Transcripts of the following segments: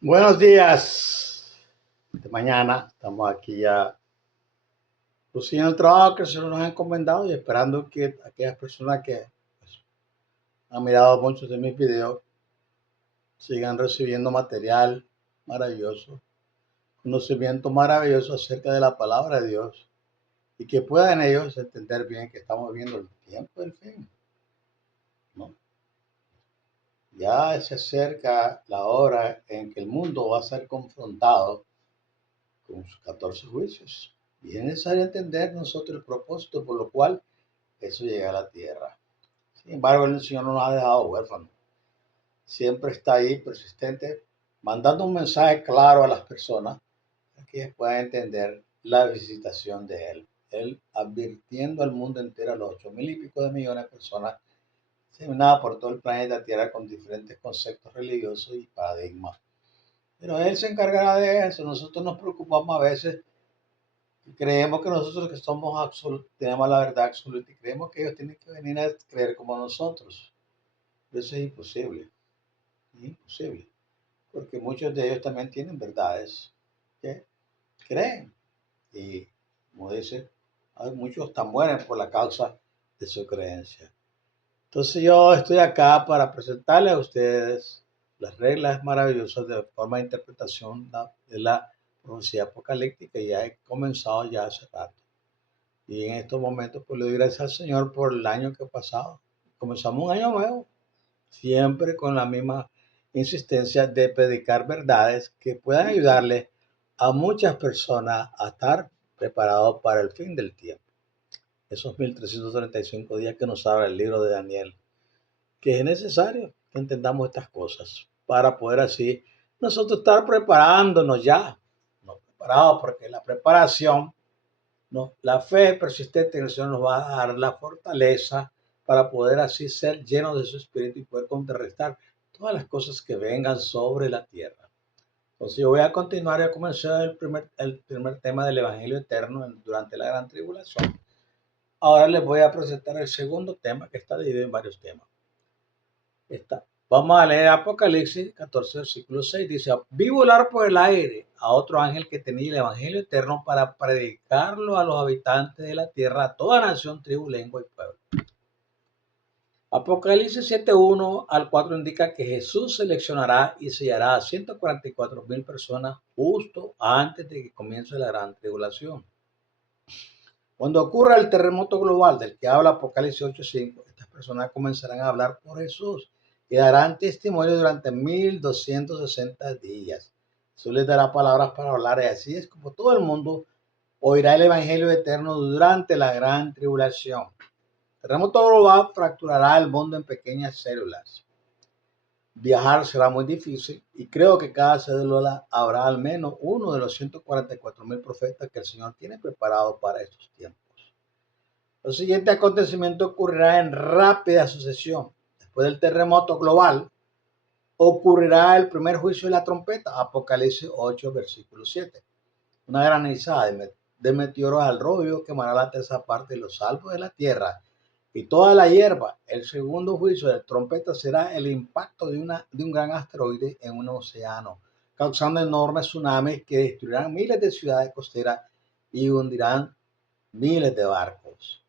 Buenos días. De mañana estamos aquí ya luciendo el trabajo que se nos ha encomendado y esperando que aquellas personas que pues, han mirado muchos de mis videos sigan recibiendo material maravilloso, conocimiento maravilloso acerca de la palabra de Dios y que puedan ellos entender bien que estamos viviendo el tiempo del fin, ¿no? Ya se acerca la hora en que el mundo va a ser confrontado con sus 14 juicios. Y es necesario entender nosotros el propósito por lo cual eso llega a la tierra. Sin embargo, el Señor no nos ha dejado huérfanos. Siempre está ahí persistente, mandando un mensaje claro a las personas para que ellas puedan entender la visitación de Él. Él advirtiendo al mundo entero, a los 8.000 y pico de millones de personas, diseminadas por todo el planeta Tierra con diferentes conceptos religiosos y paradigmas. Pero Él se encargará de eso. Nosotros nos preocupamos a veces. Creemos que nosotros que somos absolutos, tenemos la verdad absoluta y creemos que ellos tienen que venir a creer como nosotros. Pero eso es imposible, es imposible, porque muchos de ellos también tienen verdades que creen. Y como dice, hay muchos que mueren por la causa de su creencia. Entonces yo estoy acá para presentarles a ustedes las reglas maravillosas de forma de interpretación de la profecía apocalíptica y ya he comenzado ya hace rato. Y en estos momentos, pues le doy gracias al Señor por el año que ha pasado. Comenzamos un año nuevo, siempre con la misma insistencia de predicar verdades que puedan ayudarle a muchas personas a estar preparados para el fin del tiempo. Esos 1335 días que nos habla el libro de Daniel, que es necesario que entendamos estas cosas para poder así nosotros estar preparándonos ya, no preparados, porque la preparación, ¿no? La fe persistente en el Señor nos va a dar la fortaleza para poder así ser llenos de su espíritu y poder contrarrestar todas las cosas que vengan sobre la tierra. Entonces yo voy a continuar y a comenzar el primer tema del Evangelio Eterno durante la gran tribulación. Ahora les voy a presentar el segundo tema que está dividido en varios temas. Vamos a leer Apocalipsis 14, versículo 6. Dice, vi volar por el aire a otro ángel que tenía el Evangelio eterno para predicarlo a los habitantes de la tierra, a toda nación, tribu, lengua y pueblo. Apocalipsis 7, 1 al 4 indica que Jesús seleccionará y sellará a 144,000 personas justo antes de que comience la gran tribulación. Cuando ocurra el terremoto global del que habla Apocalipsis 8:5, estas personas comenzarán a hablar por Jesús y darán testimonio durante 1260 días. Jesús les dará palabras para hablar y así es como todo el mundo oirá el Evangelio eterno durante la gran tribulación. El terremoto global fracturará el mundo en pequeñas células. Viajar será muy difícil y creo que cada célula habrá al menos uno de los 144,000 profetas que el Señor tiene preparado para estos tiempos. El siguiente acontecimiento ocurrirá en rápida sucesión. Después del terremoto global, ocurrirá el primer juicio de la trompeta, Apocalipsis 8, versículo 7. Una granizada de meteoros al rollo quemará la tercera parte de los salvos de la tierra y toda la hierba. El segundo juicio de trompeta será el impacto de un gran asteroide en un océano, causando enormes tsunamis que destruirán miles de ciudades costeras y hundirán miles de barcos.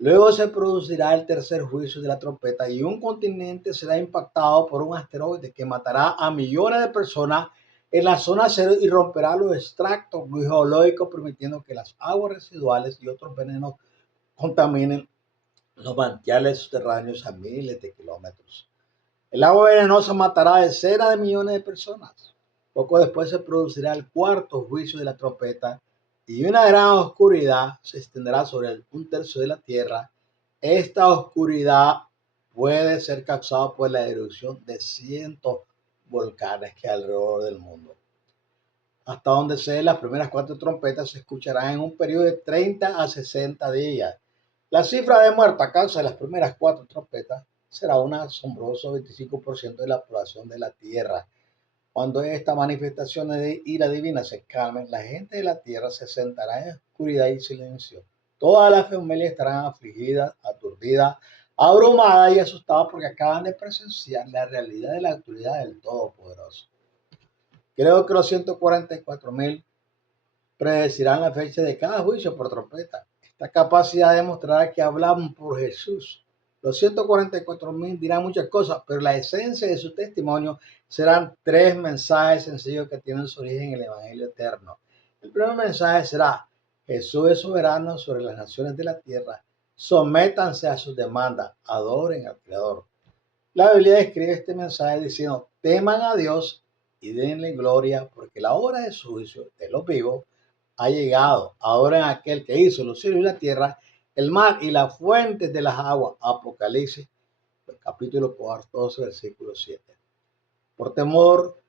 Luego se producirá el tercer juicio de la trompeta y un continente será impactado por un asteroide que matará a millones de personas en la zona cero y romperá los extractos geológicos, permitiendo que las aguas residuales y otros venenos contaminen los manantiales subterráneos a miles de kilómetros. El agua venenosa matará a decenas de millones de personas. Poco después se producirá el cuarto juicio de la trompeta y una gran oscuridad se extenderá sobre un tercio de la tierra. Esta oscuridad puede ser causada por la erupción de cientos volcanes que hay alrededor del mundo. Hasta donde se las primeras cuatro trompetas se escucharán en un periodo de 30 a 60 días. La cifra de muertos a causa de las primeras cuatro trompetas será un asombroso 25% de la población de la Tierra. Cuando estas manifestaciones de ira divina se calmen, la gente de la Tierra se sentará en oscuridad y silencio. Todas las familias estarán afligidas, aturdidas, abrumadas y asustadas porque acaban de presenciar la realidad de la autoridad del Todopoderoso. Creo que los 144.000 predecirán la fecha de cada juicio por trompeta. Esta capacidad demostrará que hablan por Jesús. Los 144.000 dirán muchas cosas, pero la esencia de su testimonio serán tres mensajes sencillos que tienen su origen en el Evangelio eterno. El primer mensaje será: Jesús es soberano sobre las naciones de la tierra. Sométanse a sus demandas, adoren al Creador. La Biblia describe este mensaje diciendo: teman a Dios y denle gloria, porque la hora de su juicio de los vivos ha llegado. Adoren a aquel que hizo los cielos y la tierra, el mar y las fuentes de las aguas. Apocalipsis, capítulo 14, versículo 7. Por temor,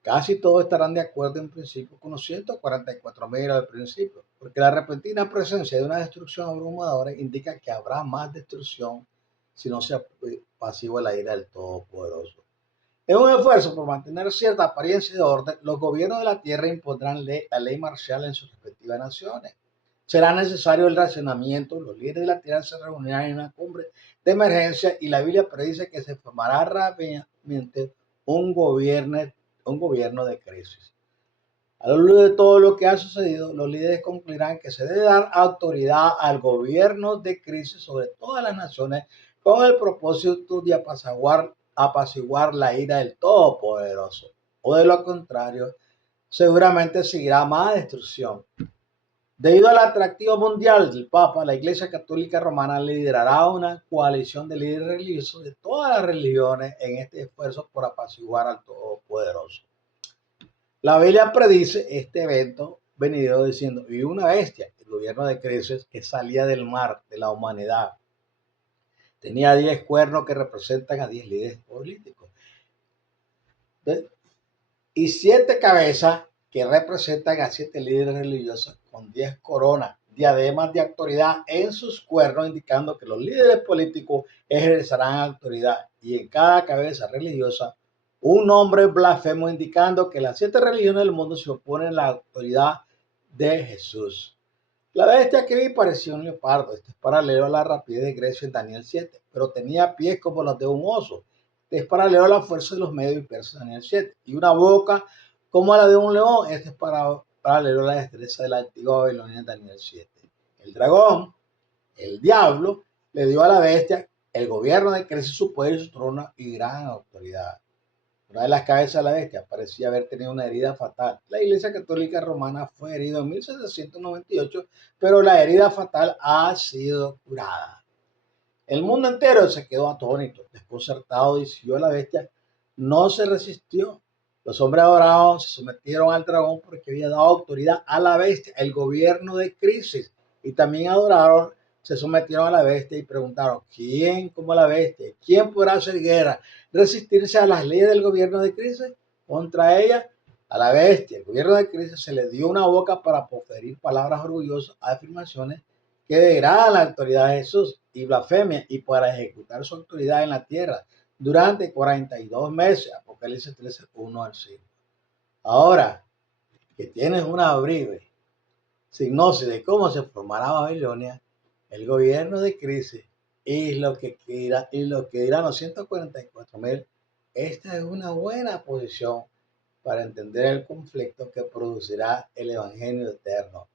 casi todos estarán de acuerdo en principio con los 144.000 al principio, porque la repentina presencia de una destrucción abrumadora indica que habrá más destrucción si no se apacigua la ira del Todopoderoso. En un esfuerzo por mantener cierta apariencia de orden, los gobiernos de la tierra impondrán la ley marcial en sus respectivas naciones. Será necesario el racionamiento. Los líderes de la tierra se reunirán en una cumbre de emergencia y la Biblia predice que se formará rápidamente un gobierno de crisis. A lo largo de todo lo que ha sucedido, los líderes concluirán que se debe dar autoridad al gobierno de crisis sobre todas las naciones con el propósito de apaciguar la ira del Todopoderoso. O de lo contrario, seguramente seguirá más destrucción. Debido al atractivo mundial del Papa, la Iglesia Católica Romana liderará una coalición de líderes religiosos de todas las religiones en este esfuerzo por apaciguar al Todopoderoso. La Biblia predice este evento venidero diciendo: y una bestia, el gobierno de crisis, que salía del mar de la humanidad. Tenía 10 cuernos que representan a 10 líderes políticos. Y 7 cabezas que representan a 7 líderes religiosos con 10 coronas, diademas de autoridad en sus cuernos, indicando que los líderes políticos ejercerán autoridad. Y en cada cabeza religiosa un nombre blasfemo, indicando que las 7 religiones del mundo se oponen a la autoridad de Jesús. La bestia que vi parecía un leopardo. Este es paralelo a la rapidez de Grecia en Daniel 7, pero tenía pies como los de un oso. Este es paralelo a la fuerza de los medios y persas en Daniel 7. Y una boca como la de un león. Este es paralelo a la destreza de la antigua Babilonia en Daniel 7. El dragón, el diablo, le dio a la bestia el gobierno de crisis, su poder y su trono y gran autoridad. Una de las cabezas de la bestia parecía haber tenido una herida fatal. La Iglesia Católica Romana fue herida en 1798, pero la herida fatal ha sido curada. El mundo entero se quedó atónito, desconcertado, y siguió a la bestia. No se resistió. Los hombres adoraron, se sometieron al dragón porque había dado autoridad a la bestia, el gobierno de crisis. Y también adoraron, se sometieron a la bestia y preguntaron: ¿quién como la bestia? ¿Quién podrá hacer guerra, resistirse a las leyes del gobierno de crisis? Contra ella, a la bestia, el gobierno de crisis, se le dio una boca para proferir palabras orgullosas, afirmaciones que degradan la autoridad de Jesús y blasfemia, y para ejecutar su autoridad en la tierra durante 42 meses. Apocalipsis 13, 1 al 5. Ahora que tienes una breve sinopsis de cómo se formará Babilonia, el gobierno de crisis y lo que dirán los 144.000, esta es una buena posición para entender el conflicto que producirá el Evangelio eterno.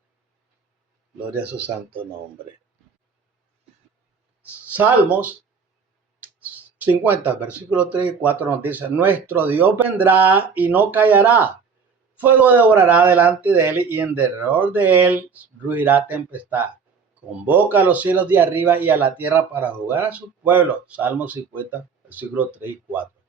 Gloria a su santo nombre. Salmos 50, versículos 3 y 4 nos dice: nuestro Dios vendrá y no callará. Fuego devorará delante de él y en derredor de él ruirá tempestad. Convoca a los cielos de arriba y a la tierra para jugar a su pueblo. Salmos 50, versículos 3 y 4.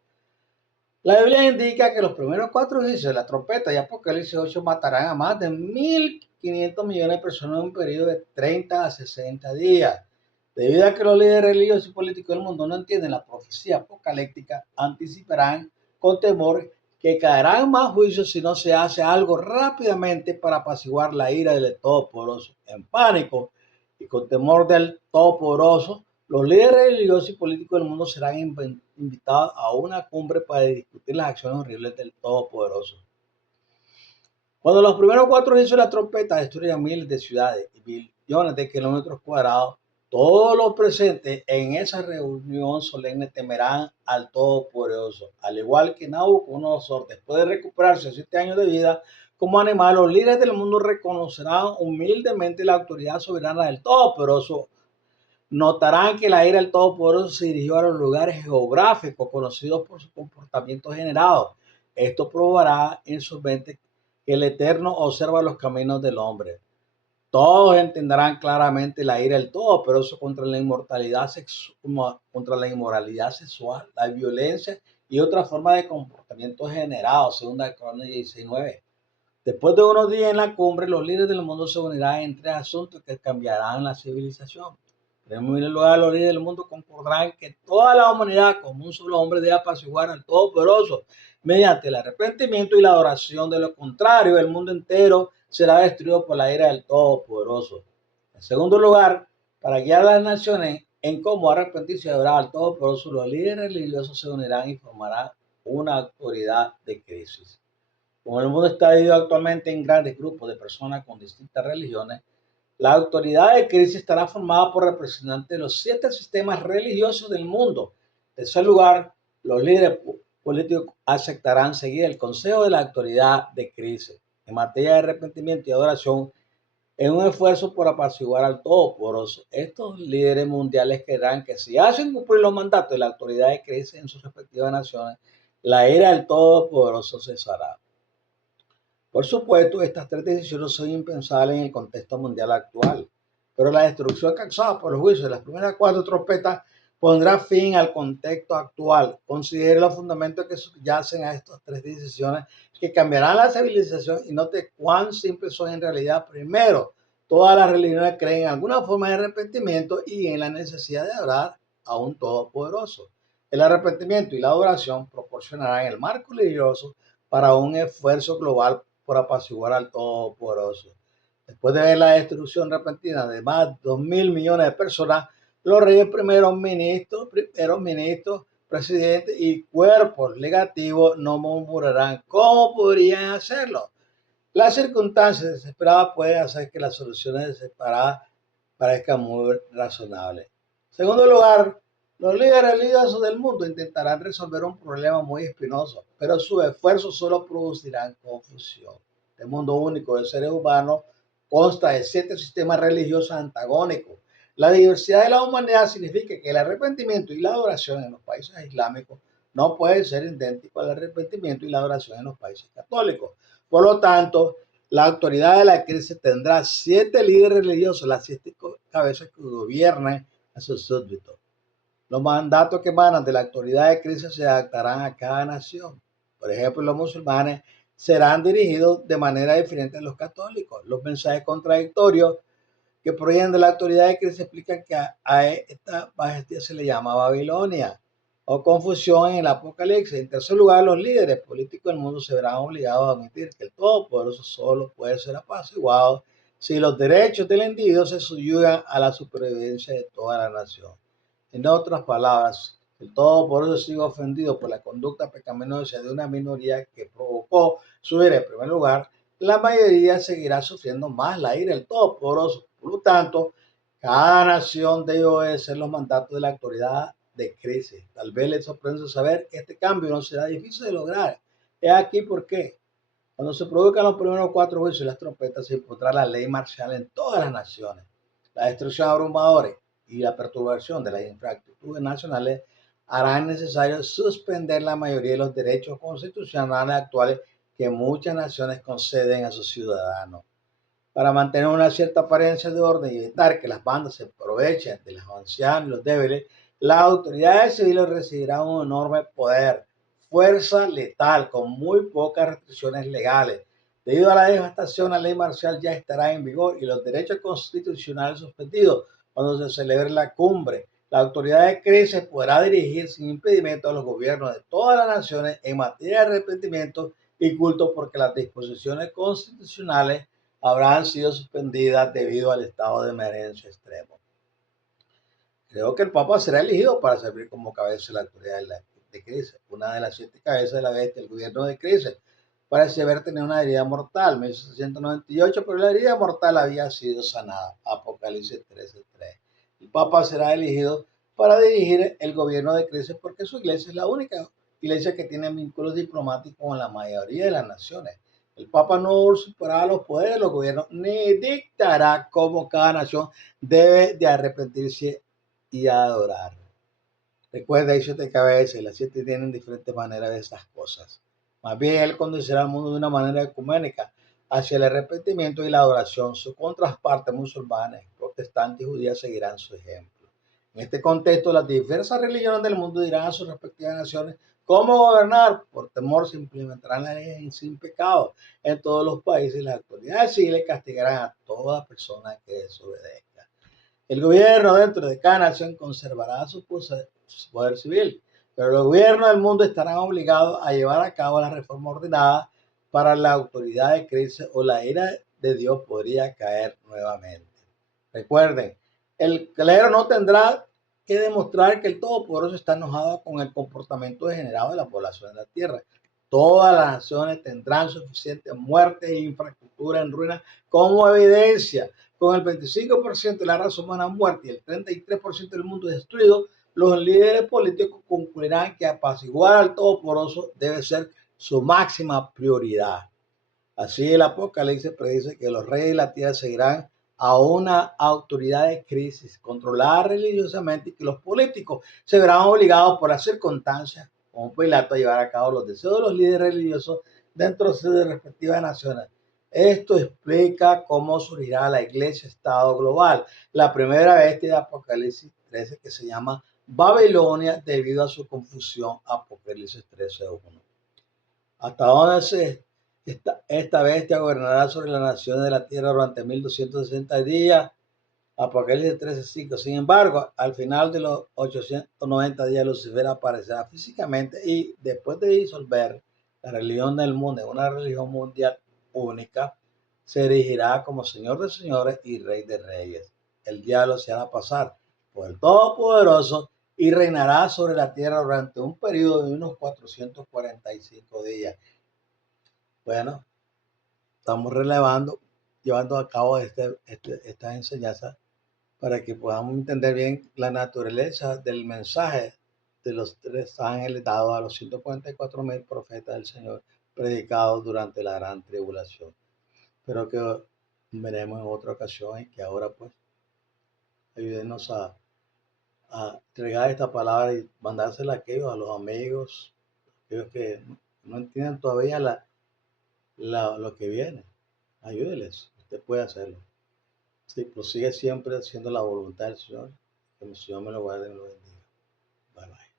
La Biblia indica que los primeros 4 juicios de la trompeta y Apocalipsis 8 matarán a más de 1.500 millones de personas en un periodo de 30 a 60 días. Debido a que los líderes religiosos y políticos del mundo no entienden la profecía apocalíptica, anticiparán con temor que caerán más juicios si no se hace algo rápidamente para apaciguar la ira del Todopoderoso. En pánico y con temor del Todopoderoso, los líderes religiosos y políticos del mundo serán invitados a una cumbre para discutir las acciones horribles del Todopoderoso. Cuando los primeros 4 juicios de la trompeta destruyan miles de ciudades y millones de kilómetros cuadrados, Todos los presentes en esa reunión solemne temerán al Todopoderoso, al igual que Nabucodonosor, después de recuperarse 7 años de vida como animal, los líderes del mundo reconocerán humildemente la autoridad soberana del Todopoderoso. Notarán que la ira del Todopoderoso se dirigió a los lugares geográficos conocidos por su comportamiento generado. Esto probará en su mente que el Eterno observa los caminos del hombre. Todos entenderán claramente la ira del Todopoderoso contra la contra la inmoralidad sexual, la violencia y otras formas de comportamiento generado, según Deuteronomio 16:9. Después de unos días en la cumbre, los líderes del mundo se unirán en 3 asuntos que cambiarán la civilización. En primer lugar, los líderes del mundo concordarán que toda la humanidad, como un solo hombre, debe apaciguar al Todopoderoso mediante el arrepentimiento y la adoración. De lo contrario, el mundo entero será destruido por la ira del Todopoderoso. En segundo lugar, para guiar a las naciones en cómo arrepentirse y adorar al Todopoderoso, los líderes religiosos se unirán y formarán una autoridad de crisis. Como el mundo está dividido actualmente en grandes grupos de personas con distintas religiones, la autoridad de crisis estará formada por representantes de los 7 sistemas religiosos del mundo. En tercer lugar, los líderes políticos aceptarán seguir el consejo de la autoridad de crisis en materia de arrepentimiento y adoración en un esfuerzo por apaciguar al Todopoderoso. Estos líderes mundiales creerán que si hacen cumplir los mandatos de la autoridad de crisis en sus respectivas naciones, la ira del Todopoderoso cesará. Por supuesto, estas 3 decisiones son impensables en el contexto mundial actual, pero la destrucción causada por los juicios de las primeras 4 trompetas pondrá fin al contexto actual. Considere los fundamentos que subyacen a estas 3 decisiones que cambiarán la civilización y note cuán simples son en realidad. Primero, todas las religiones creen en alguna forma de arrepentimiento y en la necesidad de adorar a un Todopoderoso. El arrepentimiento y la adoración proporcionarán el marco religioso para un esfuerzo global por apaciguar al Todopoderoso. Después de ver la destrucción repentina de más de 2.000 millones de personas, los reyes primeros ministros, presidentes y cuerpos legislativos no murmurarán. ¿Cómo podrían hacerlo? Las circunstancias desesperadas pueden hacer que las soluciones desesperadas parezcan muy razonables. En segundo lugar, los líderes religiosos del mundo intentarán resolver un problema muy espinoso, pero sus esfuerzos solo producirán confusión. El mundo único de seres humanos consta de 7 sistemas religiosos antagónicos. La diversidad de la humanidad significa que el arrepentimiento y la adoración en los países islámicos no pueden ser idénticos al arrepentimiento y la adoración en los países católicos. Por lo tanto, la autoridad de la crisis tendrá 7 líderes religiosos, las 7 cabezas que gobiernan a sus súbditos. Los mandatos que emanan de la autoridad de crisis se adaptarán a cada nación. Por ejemplo, los musulmanes serán dirigidos de manera diferente a los católicos. Los mensajes contradictorios que provienen de la autoridad de crisis explican que a esta majestad se le llama Babilonia o confusión en el Apocalipsis. En tercer lugar, los líderes políticos del mundo se verán obligados a admitir que el Todopoderoso solo puede ser apaciguado si los derechos del individuo se subyugan a la supervivencia de toda la nación. En otras palabras, el Todopoderoso sigue ofendido por la conducta pecaminosa de una minoría que provocó su ira en primer lugar, la mayoría seguirá sufriendo más la ira del Todopoderoso. Por lo tanto, cada nación debe obedecer los mandatos de la autoridad de crisis. Tal vez les sorprende saber que este cambio no será difícil de lograr. Es aquí por qué. Cuando se produzcan los primeros 4 juicios y las trompetas, se impondrá la ley marcial en todas las naciones. La destrucción abrumadora y la perturbación de las infraestructuras nacionales harán necesario suspender la mayoría de los derechos constitucionales actuales que muchas naciones conceden a sus ciudadanos. Para mantener una cierta apariencia de orden y evitar que las bandas se aprovechen de los ancianos y los débiles, las autoridades civiles recibirán un enorme poder, fuerza letal, con muy pocas restricciones legales. Debido a la devastación, la ley marcial ya estará en vigor y los derechos constitucionales suspendidos cuando se celebre la cumbre. La autoridad de crisis podrá dirigir sin impedimento a los gobiernos de todas las naciones en materia de arrepentimiento y culto porque las disposiciones constitucionales habrán sido suspendidas debido al estado de emergencia extremo. Creo que el Papa será elegido para servir como cabeza de la autoridad de crisis, una de las 7 cabezas de la bestia del gobierno de crisis. Parece haber tenido una herida mortal, 1798, pero la herida mortal había sido sanada. Apocalipsis 13:3. El Papa será elegido para dirigir el gobierno de crisis porque su iglesia es la única iglesia que tiene vínculos diplomáticos con la mayoría de las naciones. El Papa no usurpará los poderes de los gobiernos ni dictará cómo cada nación debe de arrepentirse y adorar. Recuerda, hay 7 cabezas y las 7 tienen diferentes maneras de esas cosas. Más bien, Él conducirá al mundo de una manera ecuménica hacia el arrepentimiento y la adoración. Sus contrapartes musulmanes, protestantes y judías seguirán su ejemplo. En este contexto, las diversas religiones del mundo dirán a sus respectivas naciones cómo gobernar. Por temor se implementarán las leyes sin pecado en todos los países. Las autoridades civiles castigarán a toda persona que desobedezca. El gobierno dentro de cada nación conservará su poder civil, pero los gobiernos del mundo estarán obligados a llevar a cabo la reforma ordenada para la autoridad de crisis o la ira de Dios podría caer nuevamente. Recuerden, el clero no tendrá que demostrar que el Todopoderoso está enojado con el comportamiento degenerado de la población de la tierra. Todas las naciones tendrán suficiente muerte e infraestructura en ruinas como evidencia. Con el 25% de la raza humana muerta y el 33% del mundo destruido, los líderes políticos concluirán que apaciguar al Todopoderoso debe ser su máxima prioridad. Así el Apocalipsis predice que los reyes de la tierra seguirán a una autoridad de crisis controlada religiosamente y que los políticos se verán obligados por las circunstancias, como Pilato, a llevar a cabo los deseos de los líderes religiosos dentro de sus respectivas naciones. Esto explica cómo surgirá la iglesia-estado global, la primera bestia de Apocalipsis 13 que se llama Babilonia debido a su confusión, Apocalipsis 13:1. Hasta dónde esta bestia gobernará sobre las naciones de la tierra durante 1260 días. Apocalipsis 13:5. Sin embargo, al final de los 890 días, Lucifer aparecerá físicamente y después de disolver la religión del mundo en una religión mundial única, se erigirá como Señor de señores y Rey de reyes. El diablo se hará pasar por el Todopoderoso y reinará sobre la tierra durante un periodo de unos 445 días. Bueno, estamos llevando a cabo esta enseñanza para que podamos entender bien la naturaleza del mensaje de los 3 ángeles dados a los 144,000 profetas del Señor predicados durante la gran tribulación. Pero que veremos en otra ocasión y que ahora pues ayúdenos a entregar esta palabra y mandársela a aquellos, a los amigos, aquellos que no entienden todavía lo que viene. Ayúdeles, usted puede hacerlo. Sí, prosigue siempre haciendo la voluntad del Señor. Que el Señor me lo guarde y me lo bendiga. Bye bye.